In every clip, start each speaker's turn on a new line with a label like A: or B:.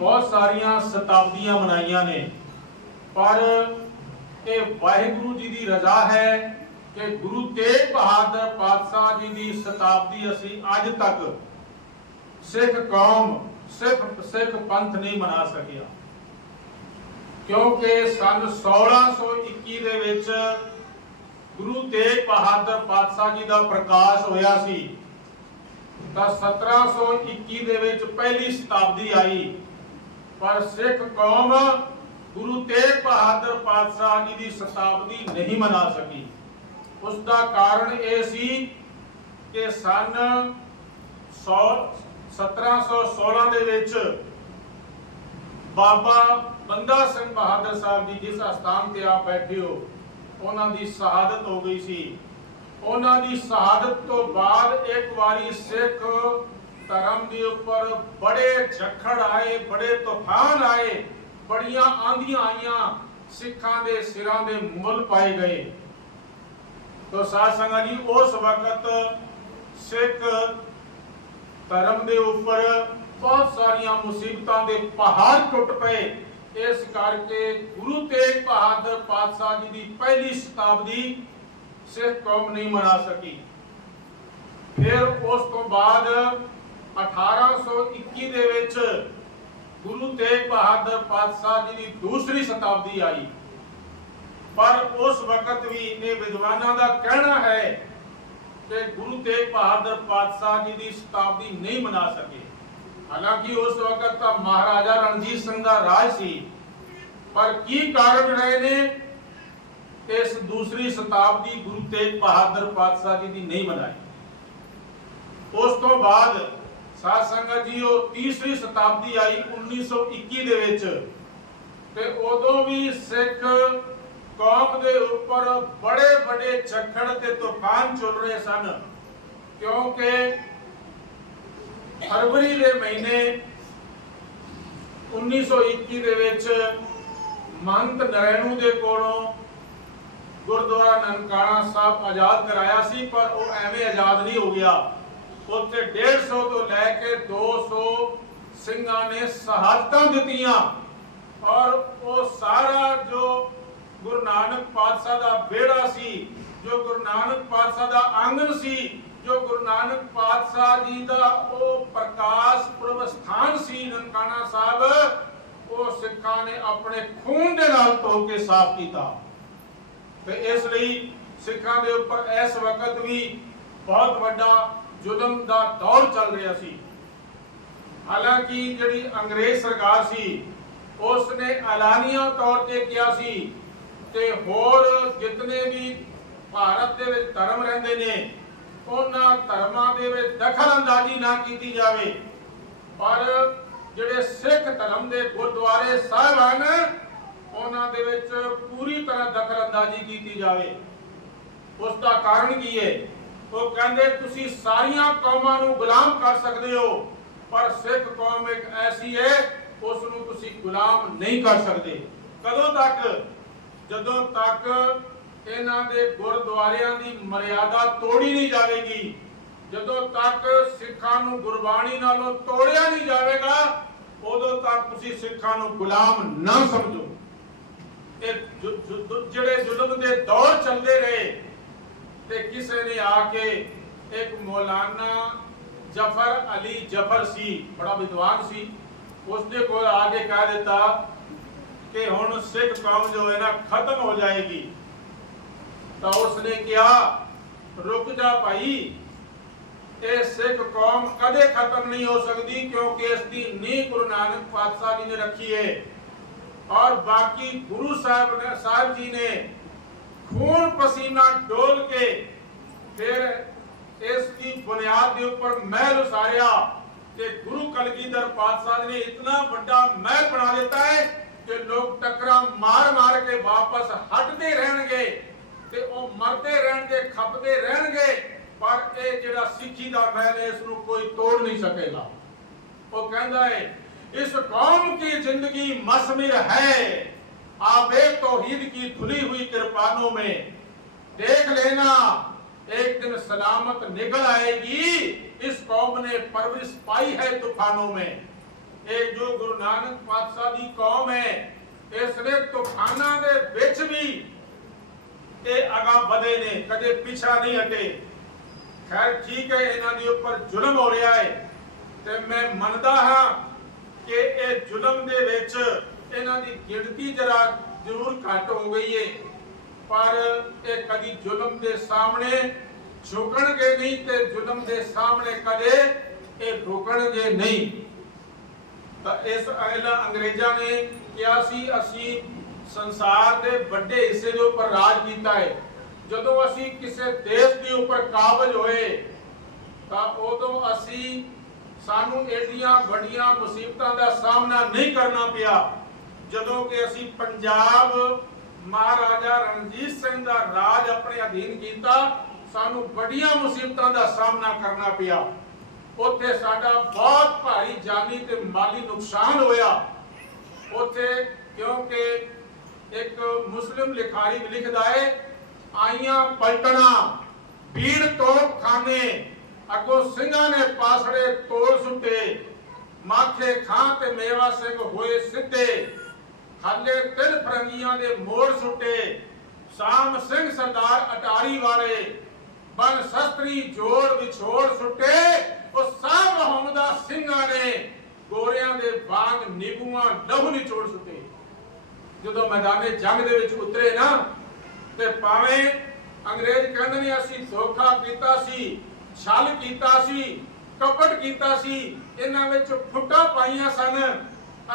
A: ਬਹੁਤ ਸਾਰੀਆਂ ਸ਼ਤਾਬਦੀਆਂ ਮਨਾਈਆਂ ਨੇ। ਪਰ ਇਹ ਵਾਹਿਗੁਰੂ ਜੀ ਦੀ ਰਜ਼ਾ ਹੈ ਕਿ ਗੁਰੂ ਤੇਗ ਬਹਾਦਰ ਪਾਤਸ਼ਾਹ ਜੀ ਦੀ ਸ਼ਤਾਬਦੀ ਅਸੀਂ ਅੱਜ ਤੱਕ ਸਿੱਖ ਕੌਮ, ਸਿੱਖ ਸਿੱਖ ਪੰਥ ਨਹੀਂ ਮਨਾ ਸਕਿਆ। ਕਿਉਂਕਿ ਸੰਨ 1621 ਦੇ ਵਿੱਚ ਗੁਰੂ ਤੇਗ ਬਹਾਦਰ ਪਾਤਸ਼ਾਹ ਜੀ ਦਾ ਪ੍ਰਕਾਸ਼ ਹੋਇਆ ਸੀ। ਤਾਂ 1721 ਦੇ ਵਿੱਚ ਪਹਿਲੀ ਸ਼ਤਾਬਦੀ ਆਈ। ਪਰ ਸਿੱਖ ਕੌਮ ਗੁਰੂ ਤੇਗ ਬਹਾਦਰ ਪਾਤਸ਼ਾਹ ਜੀ ਦੀ ਸ਼ਤਾਬਦੀ ਨਹੀਂ ਮਨਾ ਸਕੀ। ਉਸ ਦਾ ਕਾਰਨ ਇਹ ਸੀ ਕਿ ਸਨ 100 1716 ਦੇ ਵਿੱਚ ਬਾਬਾ ਬੰਦਾ ਸਿੰਘ ਬਹਾਦਰ ਸਾਹਿਬ ਜੀ ਜਿਸ ਅਸਥਾਨ ਤੇ ਆਪ ਬੈਠੇ ਹੋ, ਉਹਨਾਂ ਦੀ ਸ਼ਹਾਦਤ ਹੋ ਗਈ ਸੀ। ਉਹਨਾਂ ਦੀ ਸ਼ਹਾਦਤ ਤੋਂ ਬਾਅਦ ਇੱਕ ਵਾਰੀ ਸਿੱਖ ਧਰਮ ਦੇ ਉੱਪਰ ਬੜੇ ਝੱਖੜ ਆਏ, ਬੜੇ ਤੂਫਾਨ ਆਏ, ਬੜੀਆਂ ਆਂਧੀਆਂ ਆਈਆਂ, ਸਿੱਖਾਂ ਦੇ ਸਿਰਾਂ ਦੇ ਮੁੱਲ ਪਾਏ ਗਏ। ਤੋ ਸਾਧ ਸੰਗਤ ਜੀ, ਉਸ ਵਕਤ ਸਿੱਖ ਧਰਮ ਦੇ ਉੱਪਰ ਬਹੁਤ ਸਾਰੀਆਂ ਮੁਸੀਬਤਾਂ ਦੇ ਪਹਾੜ ਟੁੱਟ ਪਏ। ਇਸ ਕਰਕੇ ਗੁਰੂ ਤੇਗ ਬਹਾਦਰ ਪਾਤਸ਼ਾਹ ਜੀ ਦੀ ਪਹਿਲੀ ਸ਼ਤਾਬਦੀ ਸਿੱਖ ਕੌਮ ਨਹੀਂ ਮਨਾ ਸਕੀ। ਫਿਰ ਉਸ ਤੋਂ ਬਾਅਦ 1821 ਦੇ ਵਿੱਚ ਗੁਰੂ ਤੇਗ ਬਹਾਦਰ ਪਾਤਸ਼ਾਹ ਜੀ ਦੀ ਦੂਸਰੀ ਸ਼ਤਾਬਦੀ ਆਈ। ਪਰ ਉਸ ਵਕਤ ਵੀ ਇਹ ਵਿਦਵਾਨਾਂ ਦਾ ਕਹਿਣਾ ਹੈ ਕਿ ਗੁਰੂ ਤੇਗ ਬਹਾਦਰ ਪਾਤਸ਼ਾਹ ਜੀ ਦੀ ਸ਼ਤਾਬਦੀ ਨਹੀਂ ਮਨਾ ਸਕੇ। ਹਾਲਾਂਕਿ ਉਸ ਵਕਤ ਤਾਂ ਮਹਾਰਾਜਾ ਰਣਜੀਤ ਸਿੰਘ ਦਾ ਰਾਜ ਸੀ, ਪਰ ਕੀ ਕਾਰਨ ਰਹੇ ਨੇ? ਇਸ ਦੂਸਰੀ ਸ਼ਤਾਬਦੀ ਗੁਰੂ ਤੇਗ ਬਹਾਦਰ ਪਾਤਸ਼ਾਹ ਜੀ ਦੀ ਨਹੀਂ ਮਨਾਈ। ਉਸ ਤੋਂ ਬਾਅਦ ਸਾਧ ਸੰਗਤ ਜੀ, ਉਹ ਤੀਸਰੀ ਸ਼ਤਾਬਦੀ ਆਈ 1921 ਦੇ ਵਿੱਚ। ਤੇ ਉਦੋਂ ਵੀ ਸਿੱਖ ਕੌਮ ਦੇ ਉੱਪਰ ਬੜੇ ਬੜੇ ਝੱਖੜ ਤੇ ਤੂਫਾਨ ਚੱਲ ਰਹੇ ਸਨ, ਕਿਉਂਕਿ ਫਰਵਰੀ ਦੇ ਮਹੀਨੇ 1921 ਦੇ ਵਿੱਚ ਮੰਤ ਨਰੈਣੂ ਦੇ ਕੋਲੋਂ ਗੁਰਦੁਆਰਾ ਨਨਕਾਣਾ ਸਾਹਿਬ ਆਜ਼ਾਦ ਕਰਾਇਆ ਸੀ, ਪਰ ਉਹ ਐਵੇਂ ਆਜ਼ਾਦ ਨਹੀਂ ਹੋ ਗਿਆ। ਉੱਥੇ 150 ਤੋਂ ਲੈ ਕੇ 200 ਸਿੰਘਾਂ ਨੇ ਸ਼ਹਾਦਤਾਂ ਦਿੱਤੀਆਂ। ਔਰ ਉਹ ਸਾਰਾ ਜੋ ਗੁਰੂ ਨਾਨਕ ਪਾਤਸ਼ਾਹ ਦਾ ਵਿਹੜਾ ਸੀ, ਜੋ ਗੁਰੂ ਨਾਨਕ ਪਾਤਸ਼ਾਹ ਦਾ ਆਂਗਨ ਸੀ, ਜੋ ਗੁਰੂ ਨਾਨਕ ਪਾਤਸ਼ਾਹ ਜੀ ਦਾ ਉਹ ਪ੍ਰਕਾਸ਼ ਪੁਰਬ ਸਥਾਨ ਸੀ ਨਨਕਾਣਾ ਸਾਹਿਬ, ਉਹ ਸਿੱਖਾਂ ਨੇ ਆਪਣੇ ਖੂਨ ਦੇ ਨਾਲ ਧੋ ਕੇ ਸਾਫ਼ ਕੀਤਾ। ਤੇ ਇਸ ਲਈ ਸਿੱਖਾਂ ਦੇ ਉੱਪਰ ਇਸ ਵਕਤ ਵੀ ਬਹੁਤ ਵੱਡਾ ਜ਼ੁਲਮ ਦਾ ਦੌਰ ਚੱਲ ਰਿਹਾ ਸੀ। ਹਾਲਾਂਕਿ ਜਿਹੜੀ ਅੰਗਰੇਜ਼ ਸਰਕਾਰ ਸੀ ਉਸ ਨੇ ਐਲਾਨੀਆ ਤੌਰ ਤੇ ਕਿਹਾ ਸੀ ਕਿ ਹੋਰ ਜਿਤਨੇ ਵੀ ਭਾਰਤ ਦੇ ਵਿੱਚ ਧਰਮ ਰਹਿੰਦੇ ਨੇ, ਉਹਨਾਂ ਧਰਮਾਂ ਦੇ ਵਿੱਚ ਦਖਲ ਅੰਦਾਜ਼ੀ ਨਾ ਕੀਤੀ ਜਾਵੇ। ਪਰ ਜਿਹੜੇ ਸਿੱਖ ਧਰਮ ਦੇ ਗੁਰਦੁਆਰੇ ਸਾਹਿਬ ਹਨ, ਉਹਨਾਂ ਦੇ ਵਿੱਚ ਪੂਰੀ ਤਰ੍ਹਾਂ ਦਖਲ ਅੰਦਾਜ਼ੀ ਕੀਤੀ ਜਾਵੇ। ਉਸ ਦਾ ਕਾਰਨ ਕੀ ਹੈ? ਉਹ ਕਹਿੰਦੇ, ਤੁਸੀਂ ਸਾਰੀਆਂ ਕੌਮਾਂ ਨੂੰ ਗੁਲਾਮ ਕਰ ਸਕਦੇ ਹੋ, ਪਰ ਸਿੱਖ ਕੌਮ ਇੱਕ ਐਸੀ ਹੈ, ਉਸ ਨੂੰ ਤੁਸੀਂ ਗੁਲਾਮ ਨਹੀਂ ਕਰ ਸਕਦੇ। ਕਦੋਂ ਤੱਕ? ਜਦੋਂ ਤੱਕ ਇਹਨਾਂ ਦੇ ਗੁਰਦੁਆਰਿਆਂ ਦੀ ਮਰਿਆਦਾ ਤੋੜੀ ਨਹੀਂ ਜਾਵੇਗੀ, ਜਦੋਂ ਤੱਕ ਸਿੱਖਾਂ ਨੂੰ ਗੁਰਬਾਣੀ ਨਾਲੋਂ ਤੋੜਿਆ ਨਹੀਂ ਜਾਵੇਗਾ, ਉਦੋਂ ਤੱਕ ਤੁਸੀਂ ਸਿੱਖਾਂ ਨੂੰ ਗੁਲਾਮ ਨਾ ਸਮਝੋ। ਇਹ ਜਿਹੜੇ ਜ਼ੁਲਮ ਦੇ ਦੌਰ ਚੱਲਦੇ ਰਹੇ ਤੇ ਕਿਸੇ ਨੇ ਆ ਕੇ ਇੱਕ ਮੌਲਾਨਾ ਜਫਰ ਅਲੀ ਜਫਰ ਸੀ, ਬੜਾ ਵਿਦਵਾਨ ਸੀ ਉਸ ਕੋਲ ਆ ਕੇ ਕਹਿ ਦਿੱਤਾ ਕਿ ਹੁਣ ਸਿੱਖ ਕੌਮ ਜੋ ਹੈ ਨਾ ਖਤਮ ਹੋ ਜਾਏਗੀ। ਤਾਂ ਉਸ ਕਿਹਾ, ਰੁਕ ਜਾ ਭਾਈ, ਇਹ ਸਿੱਖ ਕੌਮ ਕਦੇ ਖਤਮ ਨਹੀਂ ਹੋ ਸਕਦੀ ਕਿਉਂਕਿ ਇਸ ਦੀ ਨੀਂਹ ਗੁਰੂ ਨਾਨਕ ਪਾਤਸ਼ਾਹ ਜੀ ਨੇ ਰੱਖੀ ਹੈ ਔਰ ਬਾਕੀ ਗੁਰੂ ਸਾਹਿਬ ਨੇ ਸਾਹਿਬ ਜੀ ਨੇ ਖੂਨ ਪਸੀਨਾ ਡੋਲ ਕੇ ਫਿਰ ਇਸ ਦੀ ਬੁਨਿਆਦ ਦੇ ਉੱਪਰ ਮਹਿਲ ਉਸਾਰਿਆ ਤੇ ਗੁਰੂ ਕਲਗੀਧਰ ਪਾਤਸ਼ਾਹ ਨੇ ਇਤਨਾ ਵੱਡਾ ਮਹਿਲ ਬਣਾ ਦਿੱਤਾ ਹੈ ਕਿ ਲੋਕ ਟਕਰਾ ਮਾਰ ਮਾਰ ਕੇ ਵਾਪਸ ਹਟਦੇ ਰਹਿਣਗੇ ਤੇ ਉਹ ਮਰਦੇ ਰਹਿਣਗੇ, ਖੱਪਦੇ ਰਹਿਣਗੇ, ਪਰ ਇਹ ਜਿਹੜਾ ਸਿੱਖੀ ਦਾ ਮਹਿਲ ਇਸ ਨੂੰ ਕੋਈ ਤੋੜ ਨਹੀਂ ਸਕੇਗਾ। ਉਹ ਕਹਿੰਦਾ ਹੈ, ਇਸ ਕੌਮ ਕੀ ਜ਼ਿੰਦਗੀ ਮਸਮਿਰ ਹੈ। आबे तौहीद की धुली हुई कृपानों में देख लेना एक दिन सलामत निकल आएगी इस कौम ने परवरिश पाई है तूफानों में ਇਹ ਜੋ ਗੁਰੂ ਨਾਨਕ ਪਾਤਸ਼ਾਹ ਦੀ ਕੌਮ ਹੈ ਇਸ ਨੇ ਤੂਫਾਨਾਂ ਦੇ ਵਿੱਚ ਵੀ ਇਹ ਅਗਾ ਵਧੇ ਨੇ ਕਦੇ ਪਿਛਾ ਨਹੀਂ ਹਟੇ ਖੈਰ ਠੀਕ ਹੈ ਇਹਨਾਂ ਦੇ ਉੱਪਰ ਜ਼ੁਲਮ ਹੋ ਰਿਹਾ ਹੈ ਤੇ ਮੈਂ ਮੰਨਦਾ ਹਾਂ ਕਿ ਇਹ ਜ਼ੁਲਮ ਦੇ ਵਿੱਚ ਇਹਨਾਂ ਦੀ ਗਿਣਤੀ ਜਰਾ ਜ਼ਰੂਰ ਘੱਟ ਹੋ ਗਈ ਏ, ਪਰ ਇਹ ਕਦੀ ਜ਼ੁਲਮ ਦੇ ਸਾਹਮਣੇ ਝੁਕਣਗੇ ਨਹੀਂ ਤੇ ਜ਼ੁਲਮ ਦੇ ਸਾਹਮਣੇ ਕਦੇ ਇਹ ਰੁਕਣਗੇ ਨਹੀਂ। ਤਾਂ ਇਸ ਅਗਲਾ ਅੰਗਰੇਜ਼ਾਂ ਨੇ ਕਿਹਾ ਸੀ, ਅਸੀਂ ਸੰਸਾਰ ਦੇ ਵੱਡੇ ਹਿੱਸੇ ਦੇ ਉੱਪਰ ਰਾਜ ਕੀਤਾ ਹੈ ਜਦੋਂ ਅਸੀਂ ਕਿਸੇ ਦੇਸ਼ ਦੇ ਉੱਪਰ ਕਾਬਜ ਹੋਏ, ਤਾਂ ਉਦੋਂ ਅਸੀਂ ਸਾਨੂੰ ਏਡੀਆਂ ਵੱਡੀਆਂ ਮੁਸੀਬਤਾਂ ਦਾ ਸਾਹਮਣਾ ਨਹੀਂ ਕਰਨਾ ਪਿਆ। ਜਦੋਂ ਕਿ ਅਸੀਂ ਪੰਜਾਬ ਮਹਾਰਾਜਾ ਰਣਜੀਤ ਸਿੰਘ ਦਾ ਰਾਜ ਆਪਣੇ ਅਧੀਨ ਕੀਤਾ, ਸਾਨੂੰ ਵੱਡੀਆਂ ਮੁਸੀਬਤਾਂ ਦਾ ਸਾਹਮਣਾ ਕਰਨਾ ਪਿਆ। ਉੱਥੇ ਸਾਡਾ ਬਹੁਤ ਭਾਰੀ ਜਾਨੀ ਤੇ ਮਾਲੀ ਨੁਕਸਾਨ ਹੋਇਆ। ਉੱਥੇ ਕਿਉਂਕਿ ਇੱਕ ਮੁਸਲਿਮ ਲਿਖਾਰੀ ਲਿਖਦਾ ਹੈ ਆਈਆਂ ਪਲਟਣਾ, ਬੀੜ ਤੋਪ ਖਾਨੇ, ਅਗੋ ਸਿੰਘਾਂ ਨੇ ਪਾਸੜੇ ਤੋੜ ਸੁੱਟੇ, ਮਾਥੇ ਖਾਂ ਤੇ ਮੇਵਾ ਸਿੰਘ ਹੋਏ ਸਿੱਧੇ। ਖਾਲੇ ਤਿਲ ਫਰੰਗੀਆਂ ਦੇ ਮੋੜ ਸੁੱਟੇ ਸ਼ਾਮ ਸਿੰਘ ਸਰਦਾਰ ਅਟਾਰੀ ਵਾਲੇ ਬਨ ਸ਼ਸਤਰੀ ਜੋੜ ਵਿਛੋੜ ਸੁੱਟੇ, ਉਹ ਸਾਹ ਮੁਹੰਮਦਾ ਸਿੰਘਾਂ ਨੇ ਗੋਰਿਆਂ ਦੇ ਵਾਂਗ ਨਿਬੂਆਂ ਲਹੂ ਨਿਚੋੜ ਸੁੱਟੇ। ਜਦੋਂ ਮੈਦਾਨੇ ਜੰਗ ਦੇ ਵਿੱਚ ਉਤਰੇ ਨਾ, ਤੇ ਭਾਵੇਂ ਅੰਗਰੇਜ਼ ਕਹਿੰਦੇ ਨੇ ਅਸੀਂ ਧੋਖਾ ਕੀਤਾ ਸੀ, ਛਲ ਕੀਤਾ ਸੀ, ਕਪਟ ਕੀਤਾ ਸੀ, ਇਹਨਾਂ ਵਿੱਚ ਫੁੱਟਾਂ ਪਾਈਆਂ ਸਨ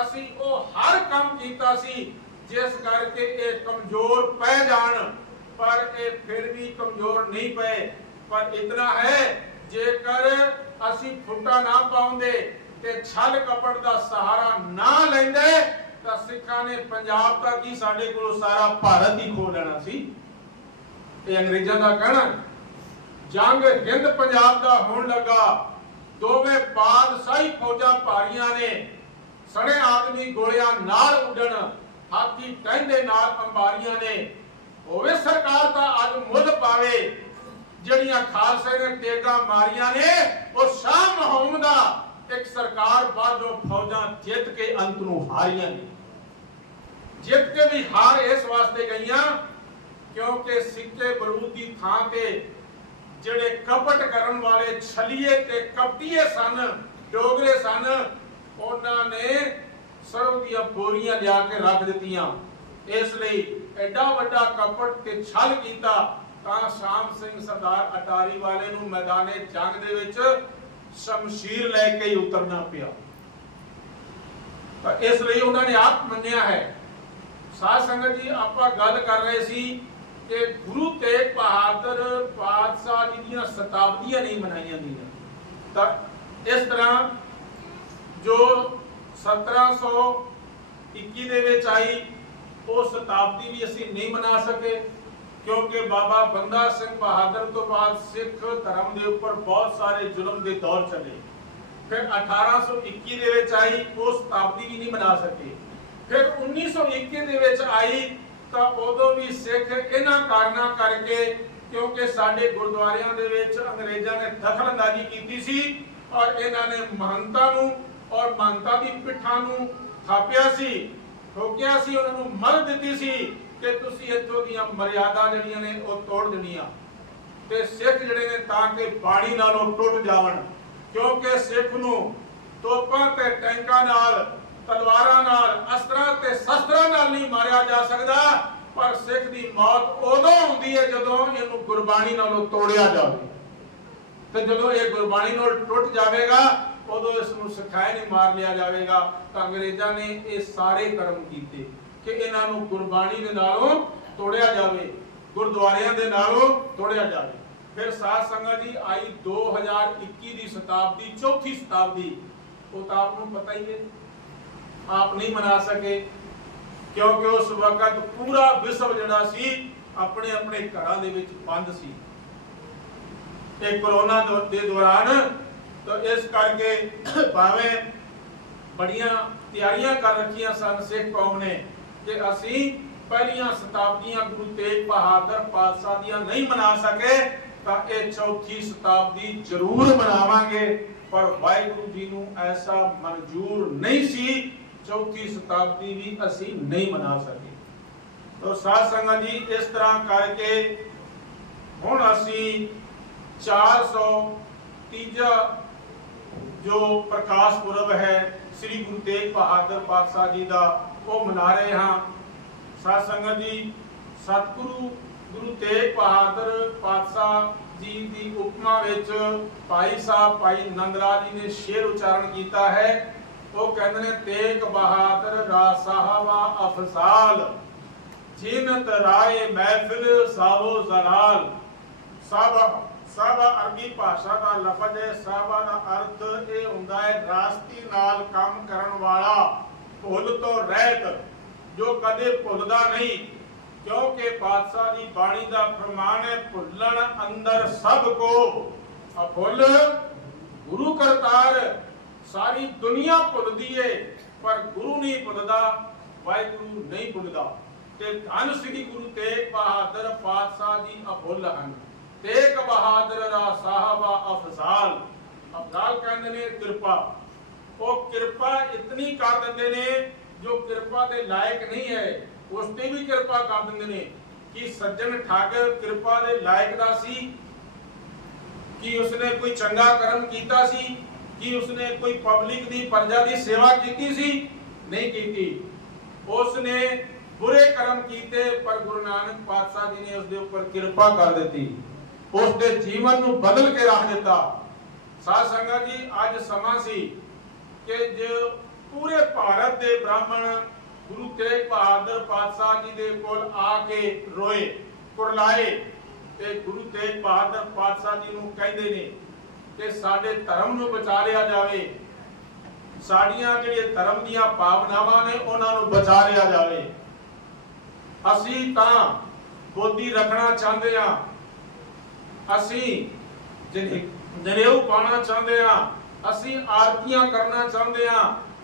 A: ਅਸੀਂ ਉਹ ਹਰ ਕੰਮ ਕੀਤਾ ਸੀ, ਜਿਸ ਕਰਕੇ ਇਹ ਕਮਜ਼ੋਰ ਪੈ ਜਾਣ। ਪਰ ਇਹ ਫਿਰ ਵੀ ਕਮਜ਼ੋਰ ਨਹੀਂ ਪਏ। ਪਰ ਇਤਨਾ ਹੈ, ਜੇਕਰ ਅਸੀਂ ਫੁੱਟਾ ਨਾ ਪਾਉਂਦੇ ਤੇ ਛਲ ਕਪਟ ਦਾ ਸਹਾਰਾ ਨਾ ਲੈਂਦੇ, ਤਾਂ ਸਿੱਖਾਂ ਨੇ ਪੰਜਾਬ ਦਾ ਕੀ ਸਾਡੇ ਕੋਲੋਂ ਸਾਰਾ ਭਾਰਤ ਹੀ ਖੋ ਲੈਣਾ ਸੀ। ਇਹ ਅੰਗਰੇਜ਼ਾਂ ਦਾ ਕਹਿਣਾ, ਜੰਗ ਹਿੰਦ ਪੰਜਾਬ ਦਾ ਹੋਣ ਲੱਗਾ। ਦੋਵੇਂ ਬਾਦਸ਼ਾਹੀ ਫੌਜਾਂ ਭਾਰੀਆਂ ਨੇ। ਸੜੇ ਆਦਮੀ ਗੋਲਿਆਂ ਨਾਲ ਉੱਡਣ, ਹਾਥੀ ਟਹਿੰਦੇ ਨਾਲ ਅੰਬਾਰੀਆਂ ਨੇ। ਹੋਵੇ ਸਰਕਾਰ ਤਾਂ ਅੱਜ ਮੁੱਲ ਪਾਵੇ, ਜਿਹੜੀਆਂ ਖਾਲਸੇ ਨੇ ਤੇਗਾ ਮਾਰੀਆਂ ਨੇ, ਉਹ ਸ਼ਾਹ ਮਹੰਮਦ ਦਾ ਇੱਕ ਸਰਕਾਰ ਬਾਝੋਂ ਫੌਜਾਂ ਜਿੱਤ ਕੇ ਅੰਤ ਨੂੰ ਹਾਰੀਆਂ ਨੇ। ਜਿੱਤ ਕੇ ਵੀ ਹਾਰ ਇਸ ਵਾਸਤੇ ਗਈਆਂ, ਕਿਉਂਕਿ ਸਿੱਕੇ ਬਰੂਦ ਦੀ ਥਾਂ ਤੇ ਜਿਹੜੇ ਕਪਟ ਕਰਨ ਵਾਲੇ ਛਲੀਏ ਤੇ ਕਪਟੀਏ ਸਨ, ਡੋਗਰੇ ਸਨ ਉਹਨਾਂ ਨੇ ਸਰੋਂ ਦੀਆਂ ਬੋਰੀਆਂ ਲਿਆ ਕੇ ਰੱਖ ਦਿੱਤੀਆਂ। ਇਸ ਲਈ ਐਡਾ ਵੱਡਾ ਕਪਟ ਤੇ ਛਲ ਕੀਤਾ ਤਾਂ ਸ਼ਾਮ ਸਿੰਘ ਸਰਦਾਰ ਅਟਾਰੀ ਵਾਲੇ ਨੂੰ ਮੈਦਾਨੇ ਜੰਗ ਦੇ ਵਿੱਚ ਸ਼ਮਸ਼ੀਰ ਲੈ ਕੇ ਹੀ ਉਤਰਨਾ ਪਿਆ। ਤਾਂ ਇਸ ਲਈ ਉਹਨਾਂ ਨੇ ਆਪ ਮੰਨਿਆ ਹੈ। ਸਾਧ ਸੰਗਤ ਜੀ, ਆਪਾਂ ਗੱਲ ਕਰ ਰਹੇ ਸੀ ਕਿ ਗੁਰੂ ਤੇਗ ਬਹਾਦਰ ਪਾਤਸ਼ਾਹ ਜੀ ਦੀਆਂ ਸ਼ਤਾਬਦੀਆਂ ਨਹੀਂ ਮਨਾਈਆਂ ਗਈਆਂ। ਤਾਂ ਇਸ ਤਰ੍ਹਾਂ ਜੋ 1721 ਦੇ ਵਿੱਚ ਆਈ, ਉਹ ਸ਼ਤਾਬਦੀ ਵੀ ਅਸੀਂ ਨਹੀਂ ਮਨਾ ਸਕੇ, ਕਿਉਂਕਿ ਬਾਬਾ ਬੰਦਾ ਸਿੰਘ ਬਹਾਦਰ ਤੋਂ ਬਾਅਦ ਸਿੱਖ ਧਰਮ ਦੇ ਉੱਪਰ ਬਹੁਤ ਸਾਰੇ ਜ਼ੁਲਮ ਦੇ ਦੌਰ ਚੱਲੇ। ਫਿਰ 1821 ਦੇ ਵਿੱਚ ਆਈ, ਉਹ ਸ਼ਤਾਬਦੀ ਵੀ ਨਹੀਂ ਮਨਾ ਸਕੇ। ਫਿਰ 1921 ਦੇ ਵਿੱਚ ਆਈ, ਤਾਂ ਉਦੋਂ ਵੀ ਸਿੱਖ ਇਹਨਾਂ ਕਾਰਨਾਂ ਕਰਕੇ, ਕਿਉਂਕਿ ਸਾਡੇ ਗੁਰਦੁਆਰਿਆਂ ਦੇ ਵਿੱਚ ਅੰਗਰੇਜ਼ਾਂ ਨੇ ਦਖਲਅੰਦਾਜ਼ੀ ਕੀਤੀ ਸੀ ਔਰ ਇਹਨਾਂ ਨੇ ਮਹੰਤਾਂ ਨੂੰ ਔਰ ਮਾਨਤਾ ਦੀ ਪਿੱਠਾਂ ਨੂੰ ਥਾਪਿਆ ਸੀ, ਠੋਕਿਆ ਸੀ, ਉਹਨਾਂ ਨੂੰ ਮਰ ਦਿੱਤੀ ਸੀ ਕਿ ਤੁਸੀਂ ਇੱਥੋਂ ਦੀਆਂ ਮਰਿਆਦਾ ਜਿਹੜੀਆਂ ਨੇ ਉਹ ਤੋੜ ਦੇਣੀਆਂ। ਤੇ ਸਿੱਖ ਜਿਹੜੇ ਨੇ ਤਾਂ ਕਿ ਬਾਣੀ ਨਾਲੋਂ ਟੁੱਟ ਜਾਵਣ, ਕਿਉਂਕਿ ਸਿੱਖ ਨੂੰ ਤੋਪਾਂ ਤੇ ਟੈਂਕਾਂ ਨਾਲ, ਤਲਵਾਰਾਂ ਨਾਲ, ਅਸਤਰਾਂ ਤੇ ਸ਼ਸਤਰਾਂ ਨਾਲ ਨਹੀਂ ਮਾਰਿਆ ਜਾ ਸਕਦਾ, ਪਰ ਸਿੱਖ ਦੀ ਮੌਤ ਉਦੋਂ ਹੁੰਦੀ ਹੈ ਜਦੋਂ ਇਹਨੂੰ ਗੁਰਬਾਣੀ ਨਾਲੋਂ ਤੋੜਿਆ ਜਾਵੇ। ਤੇ ਜਦੋਂ ਇਹ ਗੁਰਬਾਣੀ ਨਾਲ ਟੁੱਟ ਜਾਵੇਗਾ ਉਦੋਂ ਇਸ ਨੂੰ ਸਿਖਾਇਆ ਨਹੀਂ, ਮਾਰ ਲਿਆ ਜਾਵੇਗਾ, ਤਾਂ ਅੰਗਰੇਜ਼ਾਂ ਨੇ ਇਹ ਸਾਰੇ ਕਰਮ ਕੀਤੇ ਕਿ ਇਹਨਾਂ ਨੂੰ ਗੁਰਬਾਣੀ ਦੇ ਨਾਲੋਂ ਤੋੜਿਆ ਜਾਵੇ, ਗੁਰਦੁਆਰਿਆਂ ਦੇ ਨਾਲੋਂ ਤੋੜਿਆ ਜਾਵੇ। ਫਿਰ ਸਾਧ ਸੰਗਤ ਜੀ ਆਈ 2021 ਦੀ ਸ਼ਤਾਬਦੀ, ਚੌਥੀ ਸ਼ਤਾਬਦੀ। ਉਹ ਤਾਂ ਆਪ ਨੂੰ ਪਤਾ ਹੀ ਹੈ। ਆਪ ਨਹੀਂ ਮਨਾ ਸਕੇ, ਕਿਉਂਕਿ ਉਸ ਵਕਤ ਪੂਰਾ ਵਿਸ਼ਵ ਜਿਹੜਾ ਸੀ ਆਪਣੇ ਆਪਣੇ ਘਰਾਂ ਦੇ ਵਿੱਚ ਬੰਦ ਸੀ। ਤੇ ਕਰੋਨਾ ਦੇ ਦੌਰਾਨ ਤਾਂ ਇਸ ਕਰਕੇ ਭਾਵੇਂ ਬੜੀਆਂ ਤਿਆਰੀਆਂ ਕਰ ਰੱਖੀਆਂ ਸਨ ਸਿੱਖ ਕੌਮ ਨੇ ਕਿ ਅਸੀਂ ਪਹਿਲੀਆਂ ਸ਼ਤਾਬਦੀਆਂ ਗੁਰੂ ਤੇਗ ਬਹਾਦਰ ਪਾਤਸ਼ਾਹ ਦੀਆਂ ਨਹੀਂ ਮਨਾ ਸਕੇ, ਤਾਂ ਇਹ ਚੌਥੀ ਸ਼ਤਾਬਦੀ ਜ਼ਰੂਰ ਮਨਾਵਾਂਗੇ। ਪਰ ਵਾਹਿਗੁਰੂ ਜੀ ਨੂੰ ਐਸਾ ਮਨਜ਼ੂਰ ਨਹੀਂ ਸੀ, ਚੌਥੀ ਸ਼ਤਾਬਦੀ ਵੀ ਅਸੀਂ ਨਹੀਂ ਮਨਾ ਸਕੇ। ਤੋ ਸਾਧ ਸੰਗਤ ਜੀ, ਇਸ ਤਰ੍ਹਾਂ ਕਰਕੇ ਹੁਣ ਅਸੀਂ 430 ਜੋ ਪ੍ਰਕਾਸ਼ ਪੁਰਬ ਹੈ, ਸ੍ਰੀ ਗੁਰੂ ਤੇਗ ਬਹਾਦਰ ਪਾਤਸ਼ਾਹ ਜੀ ਦਾ, ਉਹ ਮਨਾ ਰਹੇ ਹਾਂ। ਸਾਧ ਸੰਗਤ ਜੀ, ਸਤਿਗੁਰੂ, ਗੁਰੂ ਤੇਗ ਬਹਾਦਰ ਪਾਤਸ਼ਾਹ ਜੀ ਦੀ ਉਪਮਾ ਵਿੱਚ ਭਾਈ ਸਾਹਿਬ, ਭਾਈ ਨੰਦਰਾਜ ਜੀ ਨੇ ਸ਼ੇਰ ਉਚਾਰਨ ਕੀਤਾ ਹੈ। ਉਹ ਕਹਿੰਦੇ ਨੇ, ਤੇਗ ਬਹਾਦਰ ਰਾ ਸਾਹਿਬਾ ਅਫਜ਼ਾਲ ਜਿਨਤ ਰਾਏ ਮਹਿਫਿਲ ਸਾਵੋ ਜ਼ਲਾਲ। ਸਾਬਾ ਸਾਬਾ ਅਰਬੀ ਭਾਸ਼ਾ ਦਾ ਲਫ਼ਜ਼ ਹੈ, ਸਾਬਾ ਦਾ ਅਰਥ ਇਹ ਹੁੰਦਾ ਹੈ, ਰਾਸਤੀ ਨਾਲ ਕੰਮ ਕਰਨ ਵਾਲਾ, ਭੁੱਲ ਤੋਂ ਰਹਿਤ, ਜੋ ਕਦੇ ਭੁੱਲਦਾ ਨਹੀਂ, ਕਿਉਂਕਿ ਬਾਦਸ਼ਾਹ ਦੀ ਬਾਣੀ ਦਾ ਫਰਮਾਨ ਹੈ, ਭੁੱਲਣ ਅੰਦਰ ਸਭ ਕੋ ਅਭੁੱਲ, ਗੁਰੂ ਕਰਤਾਰ ਸਾਰੀ ਦੁਨੀਆ ਭੁੱਲਦੀ ਏ, ਪਰ ਗੁਰੂ ਨਹੀਂ ਭੁੱਲਦਾ, ਵਾਹਿਗੁਰੂ ਨਹੀਂ ਭੁੱਲਦਾ। ਤੇ ਧੰਨ ਸ੍ਰੀ ਗੁਰੂ ਤੇਗ ਬਹਾਦਰ ਪਾਤਸ਼ਾਹ ਦੀ ਅਭੁੱਲ ਹਨ। ਤੇਗ ਬਹਾਦਰ ਦਾ ਸਾਹਿਬਾ ਅਫਜ਼ਾਲ। ਅਫਜ਼ਾਲ ਕਹਿੰਦੇ ਨੇ ਕਿਰਪਾ। ਉਹ ਕਿਰਪਾ ਇਤਨੀ ਕਰ ਦਿੰਦੇ ਨੇ ਜੋ ਕਿਰਪਾ ਦੇ ਲਾਇਕ ਨਹੀਂ ਹੈ। ਉਸ ਤੇ ਵੀ ਕਿਰਪਾ ਕਰ ਦਿੰਦੇ ਨੇ। ਕਿ ਸੱਜਣ ਠੱਗ ਕਿਰਪਾ ਦੇ ਲਾਇਕ ਦਾ ਸੀ? ਕਿ ਉਸਨੇ ਕੋਈ ਚੰਗਾ ਕਰਮ ਕੀਤਾ ਸੀ? ਕਿ ਉਸਨੇ ਕੋਈ ਪਬਲਿਕ ਦੀ ਪ੍ਰਜਾ ਦੀ ਸੇਵਾ ਕੀਤੀ ਸੀ? ਨਹੀਂ ਕੀਤੀ। ਉਸਨੇ ਬੁਰੇ ਕਰਮ ਕੀਤੇ, ਪਰ ਗੁਰੂ ਨਾਨਕ ਪਾਤਸ਼ਾਹ ਜੀ ਨੇ ਉਸ ਦੇ ਉੱਪਰ ਕਿਰਪਾ ਕਰ ਦਿੱਤੀ। ਉਸ ਦੇ ਜੀਵਨ ਨੂੰ ਬਦਲ ਕੇ ਰੱਖ ਦਿੱਤਾ। ਸਾਧ ਸੰਗਤ ਜੀ, ਅੱਜ ਸਮਾਂ ਸੀ ਕਿ ਜੋ ਪੂਰੇ ਭਾਰਤ ਦੇ ਬ੍ਰਾਹਮਣ ਗੁਰੂ ਤੇਗ ਬਹਾਦਰ ਪਾਤਸ਼ਾਹ ਜੀ ਦੇ ਕੋਲ ਆ ਕੇ ਰੋਏ, ਕੁਰਲਾਏ ਤੇ ਗੁਰੂ ਤੇਗ ਬਹਾਦਰ ਪਾਤਸ਼ਾਹ ਜੀ ਨੂੰ ਕਹਿੰਦੇ ਨੇ ਕਿ ਸਾਡੇ ਧਰਮ ਨੂੰ ਬਚਾ ਲਿਆ ਜਾਵੇ। ਸਾਡੀਆਂ ਜਿਹੜੀਆਂ ਧਰਮ ਦੀਆਂ ਭਾਵਨਾਵਾਂ ਨੇ, ਉਹਨਾਂ ਨੂੰ ਬਚਾ ਲਿਆ ਜਾਵੇ। ਅਸੀਂ ਤਾਂ ਗੋਦੀ ਰੱਖਣਾ ਚਾਹੁੰਦੇ ਆ ਅਸੀਂ ਨਰੇਉ ਪਾਣਾ ਚਾਹੁੰਦੇ ਆ, ਅਸੀਂ ਆਰਤੀਆਂ ਕਰਨਾ ਚਾਹੁੰਦੇ ਆ,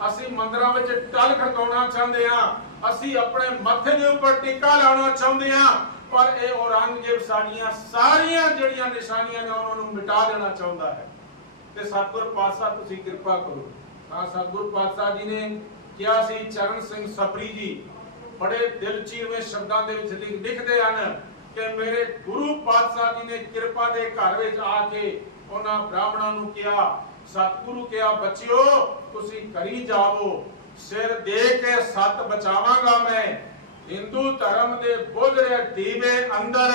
A: ਅਸੀਂ ਮੰਦਰਾਂ ਵਿੱਚ ਟਲ ਖੜਕਾਉਣਾ ਚਾਹੁੰਦੇ ਆ, ਅਸੀਂ ਆਪਣੇ ਮੱਥੇ ਦੇ ਉੱਪਰ ਟਿੱਕਾ ਲਾਉਣਾ ਚਾਹੁੰਦੇ ਆ, ਪਰ ਇਹ ਔਰੰਗਜ਼ੇਬ ਸਾਡੀਆਂ ਸਾਰੀਆਂ ਜਿਹੜੀਆਂ ਨਿਸ਼ਾਨੀਆਂ ਨੇ, ਉਹਨਾਂ ਨੂੰ ਮਿਟਾ ਦੇਣਾ ਚਾਹੁੰਦਾ ਹੈ। ਤੇ ਸਤਿਗੁਰ ਪਾਤਸ਼ਾਹ, ਤੁਸੀਂ ਕਿਰਪਾ ਕਰੋ। ਤਾਂ ਸਤਿਗੁਰ ਪਾਤਸ਼ਾਹ ਜੀ ਨੇ ਕਿਹਾ ਸੀ, ਚਰਨ ਸਿੰਘ ਸਪਰੀ ਜੀ, ਬੜੇ ਦਿਲ ਚੀਰਵੇਂ ਸ਼ਬਦਾਂ ਦੇ ਵਿੱਚ ਲਿਖਦੇ ਹਨ ਕਿ ਮੇਰੇ ਗੁਰੂ ਪਾਤਸ਼ਾਹ ਜੀ ਨੇ ਕਿਰਪਾ ਦੇ ਘਰ ਵਿੱਚ ਆ ਕੇ ਉਹਨਾਂ ਬ੍ਰਾਹਮਣਾਂ ਨੂੰ ਕਿਹਾ, ਸਤਿਗੁਰੂ ਕਿਹਾ, ਬੱਚਿਓ, ਤੁਸੀਂ ਕਰੀ ਜਾਵੋ। ਸਿਰ ਦੇ ਕੇ ਸਤ ਬਚਾਵਾਂਗਾ ਮੈਂ। ਹਿੰਦੂ ਧਰਮ ਦੇ ਬੁੱਝ ਰਹੇ ਦੀਵੇ ਅੰਦਰ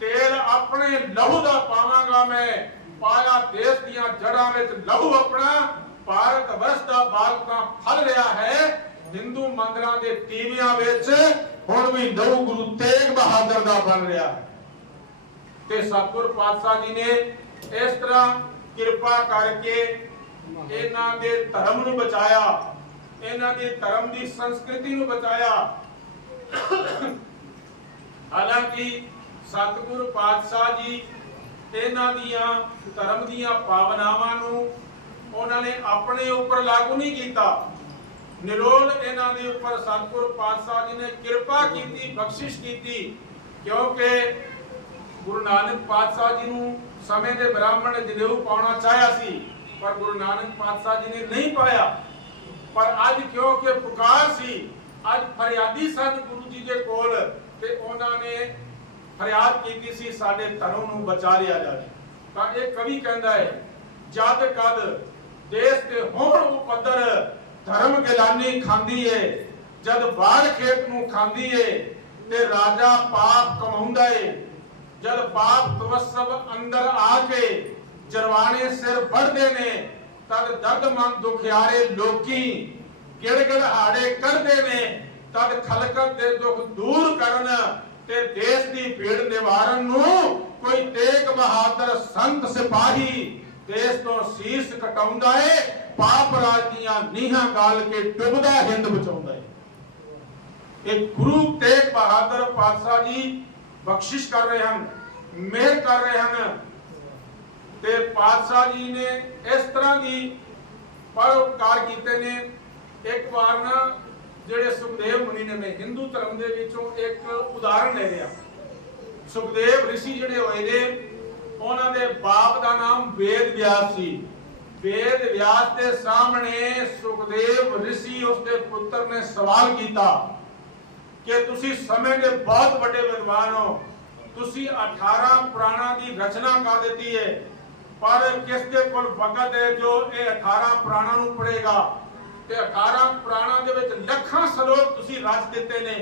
A: ਤੇਲ ਆਪਣੇ ਲਹੂ ਦਾ ਪਾਵਾਂਗਾ ਮੈਂ। ਪਾਇਆ ਦੇਸ਼ ਦੀਆਂ ਜੜਾਂ ਵਿੱਚ ਲਹੂ ਆਪਣਾ। ਭਾਰਤ ਵਰਸ਼ ਦਾ ਬਾਗ ਤਾਂ ਫਲ ਰਿਹਾ ਹੈ। ਹਿੰਦੂ ਮੰਦਰਾਂ ਦੇ ਦੀਵਿਆਂ ਵਿੱਚ ਹੁਣ ਵੀ ਲਹੂ ਗੁਰੂ ਤੇਗ ਬਹਾਦਰ ਦਾ ਬਣ ਰਿਹਾ ਹੈ। ਤੇ ਸਤਿਗੁਰ ਪਾਤਸ਼ਾਹ ਜੀ ਨੇ ਇਸ ਤਰ੍ਹਾਂ ਕਿਰਪਾ ਕਰਕੇ ਇਹਨਾਂ ਦੇ ਧਰਮ ਨੂੰ ਬਚਾਇਆ, ਇਹਨਾਂ ਦੀ ਧਰਮ ਦੀ ਸੰਸਕ੍ਰਿਤੀ ਨੂੰ ਬਚਾਇਆ। ਹਾਲਾਂਕਿ ਸਤਿਗੁਰ ਪਾਤਸ਼ਾਹ ਜੀ ਇਹਨਾਂ ਦੀਆਂ ਧਰਮ ਦੀਆਂ ਭਾਵਨਾਵਾਂ ਨੂੰ ਉਹਨਾਂ ਨੇ ਆਪਣੇ ਉੱਪਰ ਲਾਗੂ ਨਹੀਂ ਕੀਤਾ। ਨਿਰੋਲ ਇਹਨਾਂ ਦੇ ਉੱਪਰ ਸਤਿਗੁਰ ਪਾਤਸ਼ਾਹ ਜੀ ਨੇ ਕਿਰਪਾ ਕੀਤੀ, ਬਖਸ਼ਿਸ਼ ਕੀਤੀ, ਕਿਉਂਕਿ ਗੁਰੂ ਨਾਨਕ ਪਾਤਸ਼ਾਹ ਜੀ ਨੂੰ ਸਮੇਂ ਦੇ ਬ੍ਰਾਹਮਣ ਨੇ ਜਨੇਊ ਪਾਉਣਾ ਚਾਹਿਆ ਸੀ, ਪਰ ਗੁਰੂ ਨਾਨਕ ਪਾਤਸ਼ਾਹ ਜੀ ਨੇ ਨਹੀਂ ਪਾਇਆ। ਪਰ ਅੱਜ ਕਿਉਂਕਿ ਪੁਕਾਰ ਸੀ, ਅੱਜ ਫਰਿਆਦੀ ਸਨ ਗੁਰੂ ਜੀ ਦੇ ਕੋਲ ਤੇ ਉਹਨਾਂ ਨੇ ਫਰਿਆਦ ਕੀਤੀ ਸੀ, ਸਾਡੇ ਧਰਮ ਨੂੰ ਬਚਾ ਲਿਆ ਜਾਵੇ। ਤਾਂ ਇਹ ਕਵੀ ਕਹਿੰਦਾ ਹੈ, ਜਦ ਕਦ ਦੇਸ਼ ਤੇ ਹੋਣ ਉਹ ਪੱਧਰ ਧਰਮ ਗਿਲਾਨੀ ਖਾਂਦੀ ਏ, ਜਦ ਬਾੜ ਖੇਤ ਨੂੰ ਖਾਂਦੀ ਏ, ਤੇ ਰਾਜਾ ਪਾਪ ਕਮਾਉਂਦਾ ਏ। ਜਦ ਪਾਪ ਤਵਸਬ ਅੰਦਰ ਆ ਕੇ ਜਰਵਾਣੇ ਸਿਰ ਵੱਢਦੇ ਨੇ, ਤਦ ਦਰਦਮੰਦ ਦੁਖਿਆਰੇ ਲੋਕੀ ਗਿੜ ਹਾੜੇ ਕਰਦੇ ਨੇ, ਤਦ ਖਲਕਤ ਦੇ ਦੁੱਖ ਦੂਰ ਕਰਨ ਤੇ ਦੇਸ਼ ਦੀ ਭੀੜ ਨਿਵਾਰਨ ਨੂੰ ਕੋਈ ਤੇਗ ਬਹਾਦਰ ਸੰਤ ਸਿਪਾਹੀ ਦੇਸ਼ ਤੋਂ ਸੀਸ ਕਟਾਉਂਦਾ ਏ। ਪਾਪ ਰਾਜ ਦੀਆਂ ਨੀਹਾਂ ਗਾਲ ਕੇ ਡੁੱਬਦਾ ਹਿੰਦ ਬਚਾਉਂਦਾ ਏ ਇਹ ਗੁਰੂ ਤੇਗ ਬਹਾਦਰ ਪਾਤਸ਼ਾਹ ਜੀ ਬਖਸ਼ਿਸ਼ ਕਰ ਰਹੇ ਹਨ, ਮਿਹਰ ਕਰ ਰਹੇ ਹਨ। ਤੇ ਪਾਤਸ਼ਾਹ ਜੀ ਨੇ ਇਸ ਤਰ੍ਹਾਂ ਦੀ ਪਰਉਪਕਾਰ ਕੀਤੇ ਨੇ। ਇੱਕ ਵਾਰ ਨਾ ਜਿਹੜੇ ਸੁਖਦੇਵ ਮੁਨੀ ਨੇ ਹਿੰਦੂ ਧਰਮ ਦੇ ਵਿੱਚੋਂ ਇੱਕ ਉਦਾਹਰਣ ਲੈ ਲਿਆ। ਸੁਖਦੇਵ ઋષਿ ਜਿਹੜੇ ਹੋਏ ਨੇ, ਉਹਨਾਂ ਦੇ ਬਾਪ ਦਾ ਨਾਮ ਵੇਦ ਵਿਆਸ ਸੀ। ਵੇਦ ਵਿਆਸ ਦੇ ਸਾਹਮਣੇ ਸੁਖਦੇਵ ઋષਿ ਉਸਦੇ ਪੁੱਤਰ ਨੇ ਸਵਾਲ ਕੀਤਾ ਕਿ ਤੁਸੀਂ ਸਮੇਂ ਦੇ ਬਹੁਤ ਵੱਡੇ ਵਿਦਵਾਨ ਹੋ। ਤੁਸੀਂ 18 ਪੁਰਾਣਾ ਦੀ ਰਚਨਾ ਕਰ ਦਿੱਤੀ ਹੈ ਪਰ ਕਿਸ ਦੇ ਕੋਲ ਵਕਤ ਹੈ ਜੋ ਇਹ 18 ਪੁਰਾਣਾ ਨੂੰ ਪੜੇਗਾ ਤੇ 18 ਪੁਰਾਣਾ ਦੇ ਵਿੱਚ ਲੱਖਾਂ ਸ਼ਲੋਕ ਤੁਸੀਂ ਰਚ ਦਿੱਤੇ ਨੇ,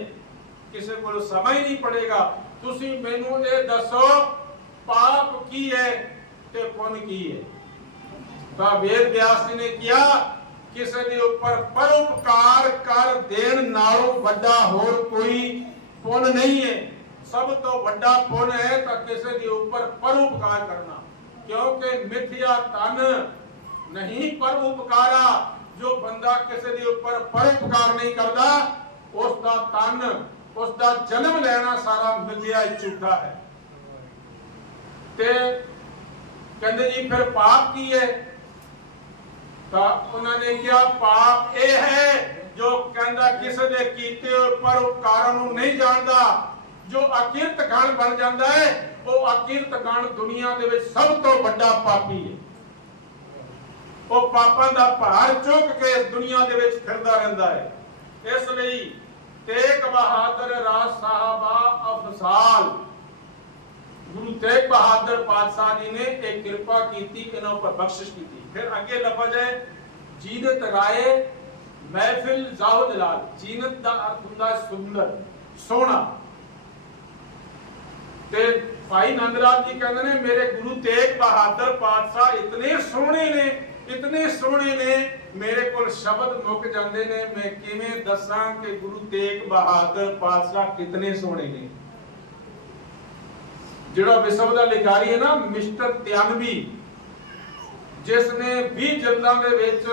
A: ਕਿਸੇ ਕੋਲ ਸਮਾਂ ਹੀ ਨਹੀਂ ਪੜੇਗਾ ਤੁਸੀਂ ਮੈਨੂੰ ਇਹ ਦੱਸੋ, ਪਾਪ ਕੀ ਹੈ ਤੇ ਪੁੰਨ ਕੀ ਹੈ ਤਾਂ ਵੇਦ ਵਿਆਸ ਜੀ ਨੇ ਕਿਹਾ, ਕਿਸੇ ਦੇ ਉੱਪਰ ਪਰਉਪਕਾਰ ਕਰ ਦੇਣ ਨਾਲੋਂ ਵੱਡਾ ਹੋਰ ਕੋਈ ਪੁੰਨ ਨਹੀਂ ਹੈ। ਸਭ ਤੋਂ ਵੱਡਾ ਪੁੰਨ ਹੈ ਤਾਂ ਕਿਸੇ ਦੇ ਉੱਪਰ ਪਰਉਪਕਾਰ ਕਰਨਾ, ਕਿਉਂਕਿ ਮਿੱਥਿਆ ਤਨ ਨਹੀਂ ਪਰਉਪਕਾਰਾ। ਜੋ ਬੰਦਾ ਕਿਸੇ ਦੇ ਉੱਪਰ ਪਰਉਪਕਾਰ ਨਹੀਂ ਕਰਦਾ ਉਸ ਦਾ ਤਨ ਉਸ ਦਾ ਜਨਮ ਲੈਣਾ ਸਾਰਾ ਮਿੱਥਿਆ ਹੀ ਝੂਠਾ ਹੈ। ਤੇ ਕਹਿੰਦੇ ਜੀ, ਫਿਰ ਪਾਪ ਕੀ ਹੈ? ਤਾਂ ਉਹਨਾਂ ਨੇ ਕਿਹਾ, ਪਾਪ ਇਹ ਹੈ ਜੋ ਕਹਿੰਦਾ ਕਿਸੇ ਦੇ ਕੀਤੇ ਪਰਉਪਕਾਰਾਂ ਨੂੰ ਨਹੀਂ ਜਾਣਦਾ। ਜੋ ਅਕਿਰਤ ਗਣ ਬਣ ਜਾਂਦਾ ਹੈ, ਉਹ ਅਕਿਰਤ ਗਣ ਦੁਨੀਆ ਦੇ ਵਿੱਚ ਸਭ ਤੋਂ ਵੱਡਾ ਪਾਪੀ ਹੈ। ਉਹ ਪਾਪਾਂ ਦਾ ਭਾਰ ਚੁੱਕ ਕੇ ਇਸ ਦੁਨੀਆ ਦੇ ਵਿੱਚ ਫਿਰਦਾ ਰਹਿੰਦਾ ਹੈ। ਇਸ ਲਈ ਤੇਗ ਬਹਾਦਰ ਰਾਜ ਸਾਹਿਬਾ ਅਫਸਾਲ। ਗੁਰੂ ਤੇਗ ਬਹਾਦਰ ਪਾਤਸ਼ਾਹ ਜੀ ਨੇ ਇਹ ਕਿਰਪਾ ਕੀਤੀ, ਇਹਨਾਂ ਉੱਪਰ ਬਖਸ਼ਿਸ਼ ਕੀਤੀ। ਫਿਰ ਅੱਗੇ ਲਫ਼ਜ਼ ਹੈ ਜੀਨਤ ਰਾਏ, ਮਹਿਫਿਲ ਜ਼ਾਹੋ ਜਲਾਲ। ਜੀਨਤ ਦਾ ਅਰਥ ਹੁੰਦਾ ਸੁੰਦਰ, ਸੋਹਣਾ। ਤੇ ਭਾਈ ਨੰਦ ਲਾਲ ਜੀ ਕਹਿੰਦੇ ਨੇ, ਮੇਰੇ ਗੁਰੂ ਤੇਗ ਬਹਾਦਰ ਪਾਤਸ਼ਾਹ ਇਤਨੇ ਸੋਹਣੇ ਨੇ, ਇਤਨੇ ਸੋਹਣੇ ਨੇ, ਮੇਰੇ ਕੋਲ ਸ਼ਬਦ ਮੁੱਕ ਜਾਂਦੇ ਨੇ। ਮੈਂ ਕਿਵੇਂ ਦੱਸਾਂ ਕਿ ਗੁਰੂ ਤੇਗ ਬਹਾਦਰ ਪਾਤਸ਼ਾਹ ਕਿਤਨੇ ਸੋਹਣੇ ਨੇ? ਜਿਹੜਾ ਵਿਸ਼ਵ ਦਾ ਲਿਖਾਰੀ ਹੈ ਨਾ, ਮਿਸਟਰ ਤਿਆਨਵੀ ਜਿਸ ਨੇ 20 ਜਲਦਾਂ ਦੇ ਵਿੱਚ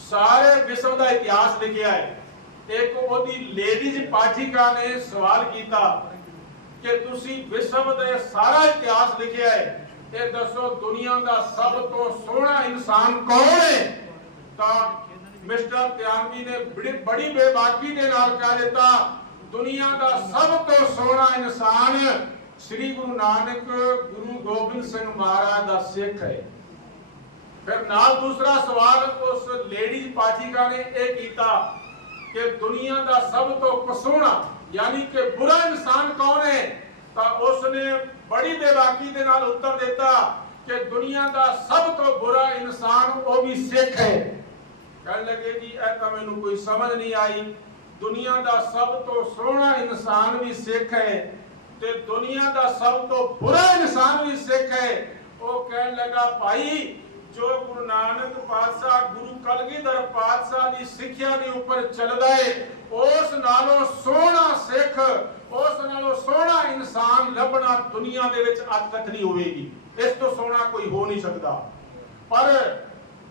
A: ਸਾਰੇ ਵਿਸ਼ਵ ਦਾ ਇਤਿਹਾਸ ਲਿਖਿਆ ਹੈ, ਇੱਕ ਉਹਦੀ ਲੇਡੀਜ਼ ਪਾਠਿਕਾ ਨੇ ਸਵਾਲ ਕੀਤਾ ਕਿ ਤੁਸੀਂ ਵਿਸ਼ਵ ਦੇ ਸਾਰਾ ਇਤਿਹਾਸ ਲਿਖਿਆ ਹੈ, ਇਹ ਦੱਸੋ ਦੁਨੀਆ ਦਾ ਸਭ ਤੋਂ ਸੋਹਣਾ ਇਨਸਾਨ ਕੌਣ ਹੈ? ਤਾਂ ਮਿਸਟਰ ਤਿਆਨਵੀ ਨੇ ਬੜੀ ਬੜੀ ਬੇਬਾਕੀ ਦੇ ਨਾਲ ਕਹਿ ਦਿੱਤਾ, ਦੁਨੀਆ ਦਾ ਸਭ ਤੋਂ ਸੋਹਣਾ ਇਨਸਾਨ ਸ੍ਰੀ ਗੁਰੂ ਨਾਨਕ ਗੁਰੂ ਗੋਬਿੰਦ ਸਿੰਘ ਮਹਾਰਾਜ ਦਾ ਸਿੱਖ ਹੈ। ਫਿਰ ਨਾਲ ਦੂਸਰਾ ਸਵਾਲ ਉਸ ਲੇਡੀਜ਼ ਪਾਠਿਕਾ ਨੇ ਇਹ ਕੀਤਾ ਕਿ ਦੁਨੀਆ ਦਾ ਸਭ ਤੋਂ ਕਸੋਣਾ ਯਾਨੀ ਕਿ ਬੁਰਾ ਇਨਸਾਨ ਕੌਣ ਹੈ? ਤਾਂ ਉਸ ਨੇ ਬੜੀ ਬੇਵਾਕੀ ਦੇ ਨਾਲ ਉੱਤਰ ਦਿੱਤਾ ਕਿ ਦੁਨੀਆ ਦਾ ਸਭ ਤੋਂ ਬੁਰਾ ਇਨਸਾਨ ਉਹ ਵੀ ਸਿੱਖ ਹੈ। ਕਹਿਣ ਲੱਗੇ ਜੀ, ਇਹ ਤਾਂ ਮੈਨੂੰ ਕੋਈ ਸਮਝ ਨਹੀਂ ਆਈ। ਦੁਨੀਆ ਦਾ ਸਭ ਤੋਂ ਸੋਹਣਾ ਇਨਸਾਨ ਵੀ ਸਿੱਖ ਹੈ ਤੇ ਦੁਨੀਆ ਦਾ ਸਭ ਤੋਂ ਬੁਰਾ ਇਨਸਾਨ ਵੀ ਸਿੱਖ ਹੈ। ਉਹ ਕਹਿਣ ਲੱਗਾ, ਭਾਈ ਜੋ ਗੁਰੂ ਨਾਨਕ ਪਾਤਸ਼ਾਹ, ਗੁਰੂ ਕਲਗੀਧਰ ਪਾਤਸ਼ਾਹ ਦੀ ਸਿੱਖਿਆ ਦੇ ਉੱਪਰ ਚੱਲਦਾ ਏ, ਉਸ ਨਾਲੋਂ ਸੋਹਣਾ ਸਿੱਖ, ਉਸ ਨਾਲੋਂ ਸੋਹਣਾ ਇਨਸਾਨ ਲੱਭਣਾ ਦੁਨੀਆ ਦੇ ਵਿੱਚ ਅੱਜ ਤੱਕ ਨਹੀਂ ਹੋਵੇਗੀ। ਇਸ ਤੋਂ ਸੋਹਣਾ ਕੋਈ ਹੋ ਨਹੀਂ ਸਕਦਾ। ਪਰ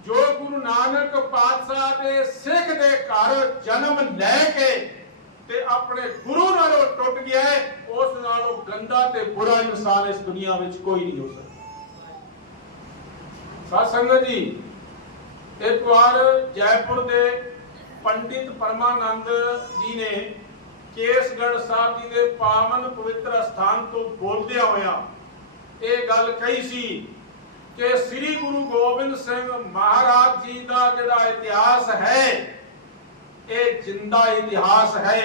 A: ਜੋ ਗੁਰੂ ਨਾਨਕ ਪਾਤਸ਼ਾਹ ਦੇ ਸਿੱਖ ਦੇ ਘਰ ਜਨਮ ਲੈ ਕੇ ਤੇ ਆਪਣੇ ਗੁਰੂ ਨਾਲੋਂ ਟੁੱਟ ਗਿਆ ਹੈ ਉਸ ਨਾਲੋਂ ਗੰਦਾ ਤੇ ਬੁਰਾ ਇਨਸਾਨ ਇਸ ਦੁਨੀਆ ਵਿੱਚ ਕੋਈ ਨਹੀਂ ਹੋ ਸਕਦਾ। ਸਾਧ ਸੰਗਤ ਜੀ ਇੱਕ ਵਾਰ ਜੈਪੁਰ ਦੇ ਪੰਡਿਤ ਪਰਮਾਨੰਦ ਜੀ ਨੇ ਕੇਸਗੜ੍ਹ ਸਾਹਿਬ ਜੀ ਦੇ ਪਾਵਨ ਪਵਿੱਤਰ ਸਥਾਨ ਤੋਂ ਬੋਲਦਿਆਂ ਹੋਇਆਂ ਇਹ ਗੱਲ ਕਹੀ ਸੀ ਕਿ ਸ੍ਰੀ ਗੁਰੂ ਗੋਬਿੰਦ ਸਿੰਘ ਮਹਾਰਾਜ ਜੀ ਦਾ ਜਿਹੜਾ ਇਤਿਹਾਸ ਹੈ, ਇਹ ਜਿੰਦਾ ਇਤਿਹਾਸ ਹੈ।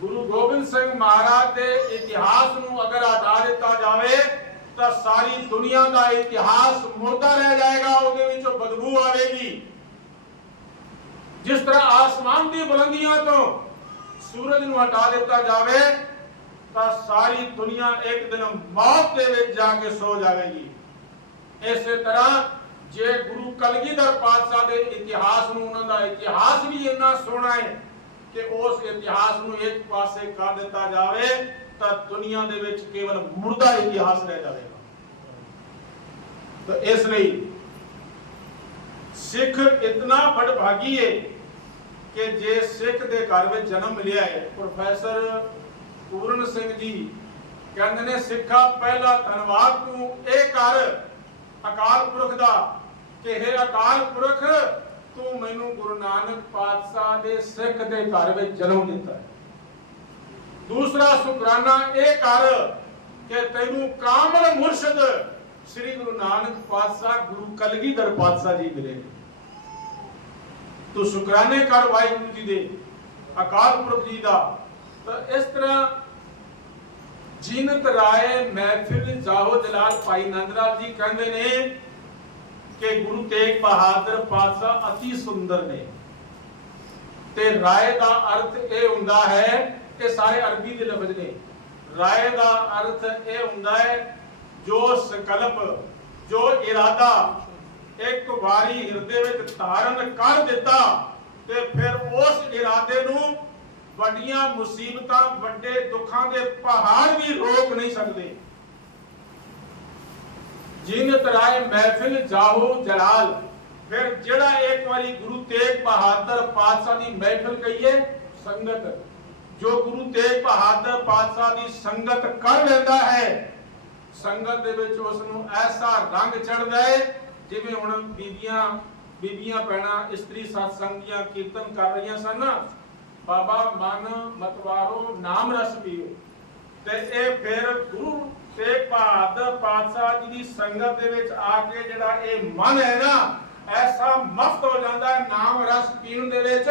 A: ਗੁਰੂ ਗੋਬਿੰਦ ਸਿੰਘ ਮਹਾਰਾਜ ਦੇ ਇਤਿਹਾਸ ਨੂੰ ਅਗਰ ਹਟਾ ਦਿੱਤਾ ਜਾਵੇ ਤਾਂ ਸਾਰੀ ਦੁਨੀਆ ਦਾ ਇਤਿਹਾਸ ਮੁਰਦਾ ਰਹਿ ਜਾਏਗਾ, ਉਹਦੇ ਵਿੱਚੋਂ ਬਦਬੂ ਆਵੇਗੀ। ਜਿਸ ਤਰ੍ਹਾਂ ਆਸਮਾਨ ਦੀ ਬੁਲੰਦੀਆਂ ਤੋਂ ਸੂਰਜ ਨੂੰ ਹਟਾ ਦਿੱਤਾ ਜਾਵੇ, ਤਾਂ ਸਾਰੀ ਦੁਨੀਆ ਇੱਕ ਦਿਨ ਮੌਤ ਦੇ ਵਿੱਚ ਜਾ ਕੇ ਸੋ ਜਾਵੇਗੀ। ਇਸੇ ਤਰ੍ਹਾਂ ਜੇ ਗੁਰੂ ਕਲਗੀਧਰ ਪਾਤਸ਼ਾਹ ਦੇ ਇਤਿਹਾਸ ਨੂੰ, ਉਹਨਾਂ ਦਾ ਇਤਿਹਾਸ ਵੀ ਇੰਨਾ ਸੋਹਣਾ ਹੈ ਕਿ ਉਸ ਇਤਿਹਾਸ ਨੂੰ ਇੱਕ ਪਾਸੇ ਕਰ ਦਿੱਤਾ ਜਾਵੇ ਤਾਂ ਦੁਨੀਆ ਦੇ ਵਿੱਚ ਕੇਵਲ ਮੁਰਦਾ ਇਤਿਹਾਸ ਰਹਿ ਜਾਵੇਗਾ। ਤਾਂ ਇਸ ਲਈ ਸਿੱਖ ਇਤਨਾ ਵਡਭਾਗੀ ਹੈ ਕਿ ਜੇ ਸਿੱਖ ਦੇ ਘਰ ਵਿੱਚ ਜਨਮ ਮਿਲਿਆ ਹੈ ਪ੍ਰੋਫੈਸਰ ਪੂਰਨ ਸਿੰਘ ਜੀ ਕਹਿੰਦੇ ਨੇ, ਸਿੱਖਾ ਪਹਿਲਾ ਧੰਨਵਾਦ ਤੂੰ ਇਹ ਕਰ, ਅਕਾਲ ਪੁਰਖ ਦਾ। ਕਿ ਹੈ ਅਕਾਲ ਪੁਰਖ, ਤੂੰ ਮੈਨੂੰ ਗੁਰੂ ਨਾਨਕ ਪਾਤਸ਼ਾਹ ਦੇ ਸਿੱਖ ਦੇ ਘਰ ਵਿੱਚ ਜਨਮ ਦਿੱਤਾ ਹੈ ਦੂਸਰਾ ਸ਼ੁਕਰਾਨਾ ਇਹ ਕਰ ਕਿ ਤੈਨੂੰ ਕਾਮਲ ਮੁਰਸ਼ਿਦ ਸ੍ਰੀ ਗੁਰੂ ਨਾਨਕ ਪਾਤਸ਼ਾਹ ਗੁਰੂ ਕਲਗੀਧਰ ਪਾਤਸ਼ਾਹ ਜੀ ਮਿਲੇ। ਨੇ ਤੂੰ ਸ਼ੁਕਰਾਨੇ ਕਰ ਵਾਹਿਗੁਰੂ ਜੀ ਦੇ, ਅਕਾਲ ਪੁਰਖ ਜੀ ਦਾ। ਤਾਂ ਇਸ ਤਰ੍ਹਾਂ ਜੀਨਤ ਰਾਏ ਮਹਿਫਿਲ ਜਾਹੋ ਜਲਾਲ ਭਾਈ ਨੰਦਲਾਲ ਜੀ ਕਹਿੰਦੇ ਨੇ ਕਿ ਗੁਰੂ ਤੇਗ ਬਹਾਦਰ ਪਾਤਸ਼ਾਹ ਅਤੀ ਸੁੰਦਰ ਨੇ। ਤੇ ਰਾਏ ਦਾ ਅਰਥ ਇਹ ਹੁੰਦਾ ਹੈ ਕਿ ਸਾਰੇ ਅਰਬੀ ਦੇ ਲਫ਼ਜ਼ ਨੇ। ਰਾਏ ਦਾ ਅਰਥ ਇਹ ਹੁੰਦਾ ਹੈ, ਜੋ ਸੰਕਲਪ, ਜੋ ਇਰਾਦਾ, ਇੱਕ ਵਾਰੀ ਹਿਰਦੇ ਵਿੱਚ ਧਾਰਨ ਕਰ ਦਿੱਤਾ ਤੇ ਫਿਰ ਉਸ ਇਰਾਦੇ ਨੂੰ ਵੱਡੀਆਂ ਮੁਸੀਬਤਾਂ, ਵੱਡੇ ਦੁੱਖਾਂ ਦੇ ਪਹਾੜ ਵੀ ਰੋਕ ਨਹੀਂ ਸਕਦੇ। ਜਿਨਤ ਰਾਏ ਮਹਿਫਿਲ ਜਾਹੋ ਜਲਾਲ, ਫਿਰ ਜਿਹੜਾ ਇੱਕ ਵਾਰੀ ਗੁਰੂ ਤੇਗ ਬਹਾਦਰ ਪਾਤਸ਼ਾਹ ਦੀ ਮਹਿਫਿਲ ਕਹੀਏ, ਸੰਗਤ। ਜੋ ਗੁਰੂ ਤੇਗ ਬਹਾਦਰ ਪਾਤਸ਼ਾਹ ਦੀ ਸੰਗਤ ਕਰ ਲੈਂਦਾ ਹੈ, ਸੰਗਤ ਦੇ ਵਿੱਚ ਉਸ ਨੂੰ ਐਸਾ ਰੰਗ ਚੜਦਾ ਹੈ, ਜਿਵੇਂ ਹੁਣ ਬੀਬੀਆਂ ਬੀਬੀਆਂ ਪੈਣਾ ਇਸਤਰੀ ਸਤਸੰਗ ਦੀਆਂ ਕੀਰਤਨ ਕਰ ਰਹੀਆਂ ਸਨ। ਬਾਬਾ ਮਨ ਮਤਵਾਰੋ ਨਾਮ ਰਸ ਪੀਓ। ਤੇ ਇਹ ਫਿਰ ਗੁਰੂ ਤੇਗ ਬਹਾਦਰ ਪਾਤਸ਼ਾਹ ਜੀ ਦੀ ਸੰਗਤ ਦੇ ਵਿੱਚ ਆ ਕੇ ਜਿਹੜਾ ਇਹ ਮਨ ਹੈ ਨਾ, ਐਸਾ ਮਸਤ ਹੋ ਜਾਂਦਾ ਹੈ, ਨਾਮ ਰਸ ਪੀਣ ਦੇ ਵਿੱਚ।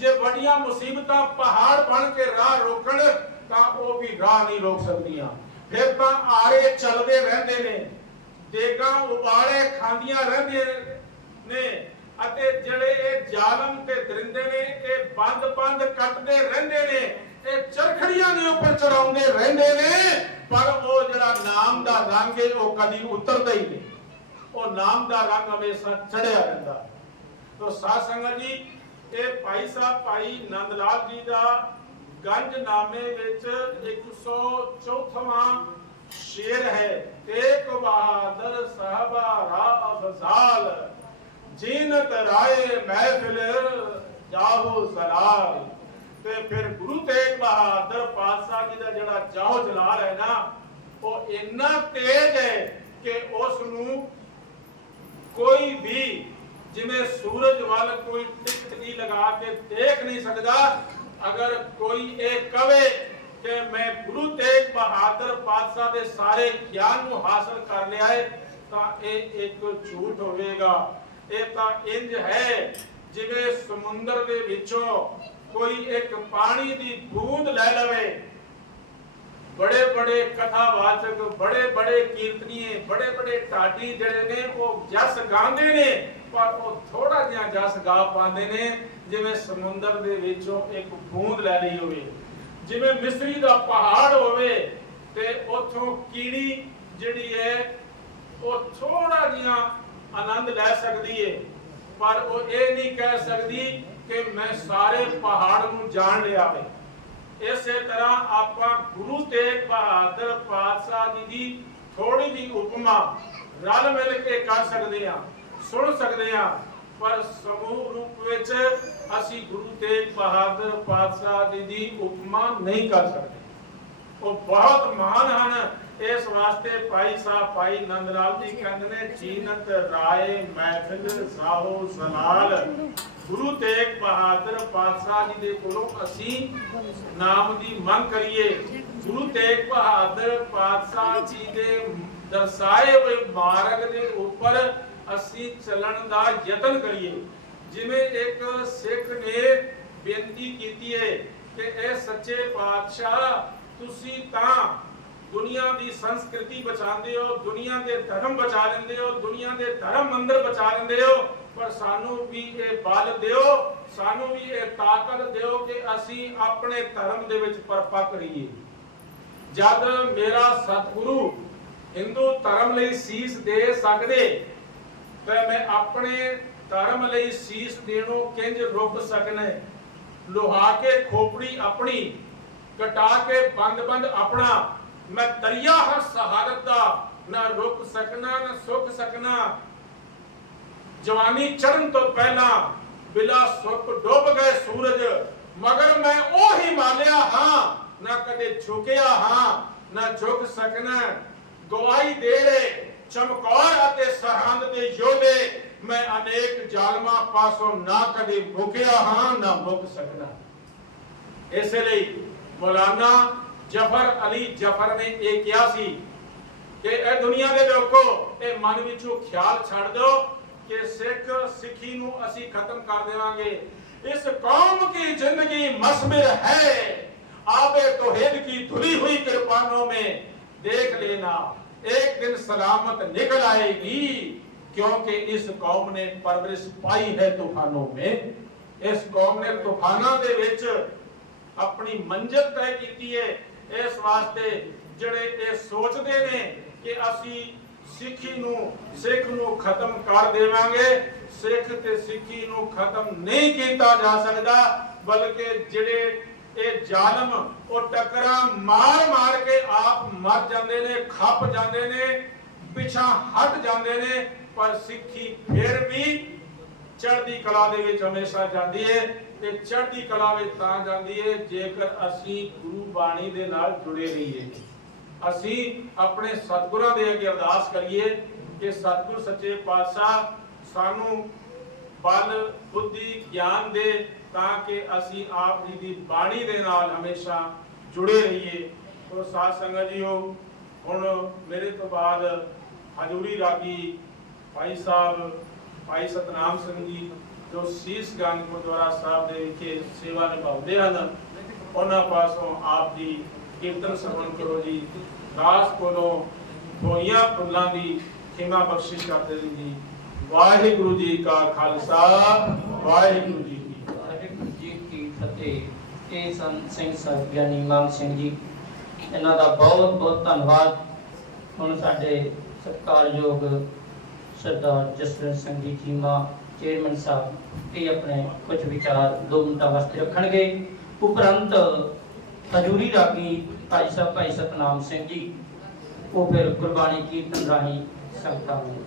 A: ਜੇ ਵੱਡੀਆਂ ਮੁਸੀਬਤਾਂ ਪਹਾੜ ਬਣ ਕੇ ਰਾਹ ਰੋਕਣ, ਤਾਂ ਉਹ ਵੀ ਰਾਹ ਨਹੀਂ ਰੋਕ ਸਕਦੀਆਂ। ਫਿਰ ਤਾਂ ਆਰੇ ਚੱਲਦੇ ਰਹਿੰਦੇ ਨੇ ਦੇਗਾ ਉਬਾਲੇ ਖਾਂਦੀਆਂ ਰਹਿੰਦੀਆਂ ਨੇ ਅਤੇ ਜਿਹੜੇ ਇਹ ਜ਼ਾਲਮ ਤੇ ਦਰਿੰਦੇ ਨੇ, ਇਹ ਬੰਦ ਬੰਦ ਕੱਟਦੇ ਰਹਿੰਦੇ ਨੇ, ਇਹ ਚਰਖੜੀਆਂ ਦੇ ਉੱਪਰ ਚੜਾਉਂਦੇ ਰਹਿੰਦੇ ਨੇ, ਪਰ ਉਹ ਜਿਹੜਾ ਨਾਮ ਦਾ ਰੰਗ ਹੈ, ਉਹ ਕਦੀ ਉਤਰਦਾ ਹੀ ਨਹੀਂ। ਉਹ ਨਾਮ ਦਾ ਰੰਗ ਹਮੇਸ਼ਾ ਚੜਿਆ ਰਹਿੰਦਾ। ਤੋ ਸਾਧ ਸੰਗਤ ਜੀ ਇਹ ਭਾਈ ਸਾਹਿਬ, ਭਾਈ ਨੰਦ ਲਾਲ ਜੀ ਦਾ ਗੰਜਨਾਮੇ ਵਿੱਚ 104ਵਾਂ ਸ਼ੇਰ ਹੈ। ਤੇਗ ਬਹਾਦਰ ਸਾਹਿਬਾ ਰਾ ਅਫਜ਼ਾਲ, ਜੀਨਤ ਰਾਏ ਮਹਿਫਿਲ ਜਾਹੋ ਜ਼ਲਾਲ ਤੇ ਫਿਰ ਗੁਰੂ ਤੇਗ ਬਹਾਦਰ ਪਾਤਸ਼ਾਹ ਜੀ ਦਾ ਜਿਹੜਾ ਜਾਹੋ ਜਲਾਲ ਹੈ ਨਾ, ਉਹ ਇੰਨਾ ਤੇਜ਼ ਹੈ ਕਿ ਉਸ ਨੂੰ ਕੋਈ ਵੀ ਜਿਵੇਂ ਸੂਰਜ ਵੱਲ ਕੋਈ ਟਿਕਟਕੀ ਲਗਾ ਕੇ ਦੇਖ ਨਹੀਂ ਸਕਦਾ, ਅਗਰ ਕੋਈ ਇਹ ਕਵੇ ਕਿ ਮੈਂ ਗੁਰੂ ਤੇਗ ਬਹਾਦਰ ਪਾਤਸ਼ਾਹ ਦੇ ਸਾਰੇ ਗਿਆਨ ਨੂੰ ਹਾਸਲ ਕਰ ਲਿਆ ਹੈ ਤਾਂ ਇਹ ਇੱਕ ਝੂਠ ਹੋਵੇਗਾ। ਇਹ ਤਾਂ ਇੰਜ ਹੈ, ਜਿਵੇਂ ਸਮੁੰਦਰ ਦੇ ਵਿੱਚੋਂ ਕੋਈ ਇੱਕ ਪਾਣੀ ਦੀ ਬੂੰਦ ਲੈ ਲਵੇ। ਬੜੇ ਬੜੇ ਕਥਾਵਾਚਕ ਬੜੇ ਬੜੇ ਕੀਰਤਨੀਏ ਬੜੇ ਬੜੇ ਢਾਡੀ ਜਿਹੜੇ ਨੇ, ਉਹ ਜਸ ਗਾਉਂਦੇ ਨੇ। ਪਰ ਉਹ ਥੋੜਾ ਜਿਹਾ ਜਸ ਗਾ ਪਾਉਂਦੇ ਨੇ, ਜਿਵੇਂ ਸਮੁੰਦਰ ਦੇ ਵਿੱਚੋਂ ਇੱਕ ਬੂੰਦ ਲੈ ਲਈ ਹੋਵੇ। ਜਿਵੇਂ ਮਿਸਰੀ ਦਾ ਪਹਾੜ ਹੋਵੇ ਤੇ ਉਥੋਂ ਕੀੜੀ ਜਿਹੜੀ ਹੈ, ਉਹ ਥੋੜਾ ਜਿਹਾ ਆਨੰਦ ਲੈ ਸਕਦੀ ਏ। ਪਰ ਉਹ ਇਹ ਨਹੀਂ ਕਹਿ ਸਕਦੀ ਕਿ ਮੈਂ ਸਾਰੇ ਪਹਾੜ ਨੂੰ ਜਾਣ ਲਿਆ ਵੇ। ਇਸੇ ਤਰ੍ਹਾਂ ਆਪਾਂ ਗੁਰੂ ਤੇਗ ਬਹਾਦਰ ਪਾਤਸ਼ਾਹ ਜੀ ਦੀ ਥੋੜੀ ਜੀ ਉਪਮਾ ਰਲ ਮਿਲ ਕੇ ਕਰ ਸਕਦੇ ਆ ਸੁਣ ਸਕਦੇ ਆ ਪਰ ਸਮੂਹ ਰੂਪ ਵਿੱਚ ਅਸੀਂ ਗੁਰੂ ਤੇਗ ਬਹਾਦਰ ਪਾਤਸ਼ਾਹ ਜੀ ਦੀ ਉਪਮਾ ਨਹੀਂ ਕਰ ਸਕਦੇ। ਉਹ ਬਹੁਤ ਮਹਾਨ ਹਨ। ਇਸ ਵਾਸਤੇ ਭਾਈ ਸਾਹਿਬ, ਭਾਈ ਨੰਦ ਲਾਲ ਜੀ ਕਹਿੰਦੇ ਨੇ, ਜੀਨਤ ਰਾਏ ਮਹਿਫਿਲ ਸਾਹੋ ਸਲਾਲ। ਗੁਰੂ ਤੇਗ ਬਹਾਦਰ ਪਾਤਸ਼ਾਹ ਜੀ ਦੇ ਕੋਲੋਂ ਅਸੀਂ ਨਾਮ ਦੀ ਮੰਗ ਕਰੀਏ। ਗੁਰੂ ਤੇਗ ਬਹਾਦਰ ਪਾਤਸ਼ਾਹ ਜੀ ਦੇ ਦਰਸਾਏ ਹੋਏ ਮਾਰਗ ਦੇ ਉੱਪਰ ਅਸੀਂ ਚੱਲਣ ਦਾ ਯਤਨ ਕਰੀਏ। ਜਿਵੇਂ ਇੱਕ ਸਿੱਖ ਨੇ ਬੇਨਤੀ ਕੀਤੀ ਹੈ ਕਿ ਇਹ ਸੱਚੇ ਪਾਤਸ਼ਾਹ, ਤੁਸੀਂ ਤਾਂ ਦੁਨੀਆ ਦੀ ਸੰਸਕ੍ਰਿਤੀ ਬਚਾਉਂਦੇ ਹੋ, ਦੁਨੀਆ ਦੇ ਧਰਮ ਬਚਾ ਲੈਂਦੇ ਹੋ, ਦੁਨੀਆ ਦੇ ਧਰਮ ਮੰਦਰ ਬਚਾ ਲੈਂਦੇ ਹੋ, ਪਰ ਸਾਨੂੰ ਵੀ ਇਹ ਬਲ ਦਿਓ, ਸਾਨੂੰ ਵੀ ਇਹ ਤਾਕਤ ਦਿਓ ਕਿ ਅਸੀਂ ਆਪਣੇ ਧਰਮ ਦੇ ਵਿੱਚ ਪਰਪਾ ਕਰੀਏ। ਜਦ ਮੇਰਾ ਸਤਿਗੁਰੂ ਹਿੰਦੂ ਧਰਮ ਲਈ ਸੀਸ ਦੇ ਸਕਦੇ ਤੇ ਮੈਂ ਆਪਣੇ ਧਰਮ ਲਈ ਸੀਸ ਦੇਣੋਂ ਕਿੰਜ ਰੁਕ ਸਕਣਾ ਲੋਹਾ ਕੇ ਖੋਪੜੀ ਆਪਣੀ, ਕਟਾ ਕੇ ਬੰਦ ਬੰਦ ਆਪਣਾ। ਮੈਂ ਦਰਿਆ ਹਾਂ ਸਹਾਰਤ ਦਾ ਨਾ ਰੁਕ ਸਕਣਾ ਨਾ ਸੁੱਕ ਸਕਣਾ ਜਵਾਨੀ ਚੜਨ ਤੋਂ ਪਹਿਲਾਂ ਬਿਲਾ ਸੁੱਕ ਡੁੱਬ ਗਏ ਸੂਰਜ, ਮਗਰ ਮੈਂ ਉਹ ਹੀ ਮਾਲਿਆ ਹਾਂ। ਨਾ ਕਦੇ ਝੁਕਿਆ ਹਾਂ, ਨਾ ਝੁਕ ਸਕਣਾ ਗਵਾਹੀ ਦੇ ਰਹੇ ਚਮਕੌਰ ਅਤੇ ਸਰਹੰਦ ਦੇ ਯੋਧੇ ਮੈਂ ਅਨੇਕ ਜ਼ਾਲਮਾਂ ਪਾਸੋਂ ਨਾ ਕਦੇ ਮੁਕਿਆ ਹਾਂ ਨਾ ਮੁਕ ਸਕਣਾ ਇਸੇ ਲਈ ਮੌਲਾਨਾ ਜਫਰ ਅਲੀ ਜਫਰ ਨੇ ਇਹ ਕਿਹਾ ਸੀ ਕਿ ਇਹ ਦੁਨੀਆ ਦੇ ਲੋਕੋ ਇਹ ਮਨ ਵਿੱਚੋਂ ਖਿਆਲ ਛੱਡ ਦਿਓ ਕਿ ਸਿੱਖ ਸਿੱਖੀ ਨੂੰ ਅਸੀਂ ਖਤਮ ਕਰ ਦੇਵਾਂਗੇ ਇਸ ਕੌਮ की जिंदगी मसमिर है आबे तोहिद की धुली हुई कृपानों में देख लेना एक दिन सलामत निकल आएगी क्योंकि इस कौम ने परवरिश पाई है तूफानों में इस कौम ने तूफानां ਦੇ ਵਿੱਚ ਆਪਣੀ ਮੰਜ਼ਿਲ ਤੈਅ ਕੀਤੀ ਹੈ ਇਸ ਵਾਸਤੇ ਜਿਹੜੇ ਇਹ ਸੋਚਦੇ ਨੇ ਕਿ ਅਸੀਂ ਸਿੱਖੀ ਨੂੰ ਸਿੱਖ ਨੂੰ ਖਤਮ ਕਰ ਦੇਵਾਂਗੇ ਸਿੱਖ ਤੇ ਸਿੱਖੀ ਨੂੰ ਖਤਮ ਨਹੀਂ ਕੀਤਾ ਜਾ ਸਕਦਾ ਬਲਕਿ ਜਿਹੜੇ ਇਹ ਜ਼ਾਲਮ ਉਹ ਟੱਕਰਾਂ ਮਾਰ ਮਾਰ ਕੇ ਆਪ ਮਰ ਜਾਂਦੇ ਨੇ, ਖੱਪ ਜਾਂਦੇ ਨੇ, ਪਿਛਾ ਹਟ ਜਾਂਦੇ ਨੇ, ਪਰ ਸਿੱਖੀ ਫਿਰ ਵੀ ਚੜ੍ਹਦੀ ਕਲਾ ਦੇ ਵਿੱਚ ਹਮੇਸ਼ਾ ਜਾਂਦੀ ਹੈ ਤੇ ਚੜ੍ਹਦੀ ਕਲਾ ਵਿੱਚ ਤਾਂ ਜਾਂਦੀ ਹੈ ਜੇਕਰ ਅਸੀਂ ਗੁਰੂ ਬਾਣੀ ਦੇ ਨਾਲ ਜੁੜੇ ਰਹੀਏ। ਅਸੀਂ ਆਪਣੇ ਸਤਿਗੁਰਾਂ ਦੇ ਅੱਗੇ ਅਰਦਾਸ ਕਰੀਏ ਕਿ ਸਤਿਗੁਰ ਸੱਚੇ ਪਾਤਸ਼ਾਹ ਸਾਨੂੰ ਬਲ, ਬੁੱਧੀ, ਗਿਆਨ ਦੇ ਤਾਂ ਕਿ ਅਸੀਂ ਆਪ ਜੀ ਦੀ ਬਾਣੀ ਦੇ ਨਾਲ ਹਮੇਸ਼ਾ ਜੁੜੇ ਰਹੀਏ। ਸੋ ਸਾਧ ਸੰਗਤ ਜੀਓ, ਹੁਣ ਮੇਰੇ ਤੋਂ ਬਾਅਦ ਹਜੂਰੀ ਰਾਗੀ ਭਾਈ ਸਾਹਿਬ, ਭਾਈ ਸਤਨਾਮ ਸਿੰਘ ਜੀ, ਜੋ ਸੀਸ ਗੰਗ ਗੁਰਦੁਆਰਾ ਸਾਹਿਬ ਦੇ ਵਿਖੇ ਸੇਵਾ ਨਿਭਾਉਂਦੇ ਹਨ, ਉਹਨਾਂ ਪਾਸੋਂ ਆਪ ਜੀ ਕੀਰਤਨ ਸਰਵਣ ਕਰੋ ਜੀ। ਦਾਸ ਕੋਲੋਂ ਹੋਈਆਂ ਫੁੱਲਾਂ ਦੀ ਖਿਮਾ ਬਖਸ਼ਿਸ਼ ਕਰਦੇ ਜੀ। ਵਾਹਿਗੁਰੂ ਜੀ ਕਾ ਖਾਲਸਾ, ਵਾਹਿਗੁਰੂ ਜੀ ਕੀ ਫਤਿਹ।
B: ਵਾਹਿਗੁਰੂ ਜੀ ਕੀ ਫਤਿਹ ਇਹ ਸਨ ਸਿੰਘ ਸਾਹਿਬ ਗਿਆਨੀ ਮਾਨ ਸਿੰਘ ਜੀ, ਇਹਨਾਂ ਦਾ ਬਹੁਤ ਬਹੁਤ ਧੰਨਵਾਦ। ਹੁਣ ਸਾਡੇ ਸਤਿਕਾਰਯੋਗ ਸਰਦਾਰ ਜਸਵੰਤ ਸਿੰਘ ਜੀ, ਚੀਮਾ ਚੇਅਰਮੈਨ ਸਾਹਿਬ ਇਹ ਆਪਣੇ ਕੁਝ ਵਿਚਾਰ ਦੋ ਮਿੰਟਾਂ ਵਾਸਤੇ ਰੱਖਣਗੇ। ਉਪਰੰਤ ਹਜੂਰੀ ਰਾਗੀ ਭਾਈ ਸਾਹਿਬ, ਭਾਈ ਸਤਨਾਮ ਸਿੰਘ ਜੀ, ਉਹ ਫਿਰ ਗੁਰਬਾਣੀ ਕੀਰਤਨ ਰਾਹੀਂ ਸੰਗਤਾਂ ਨੂੰ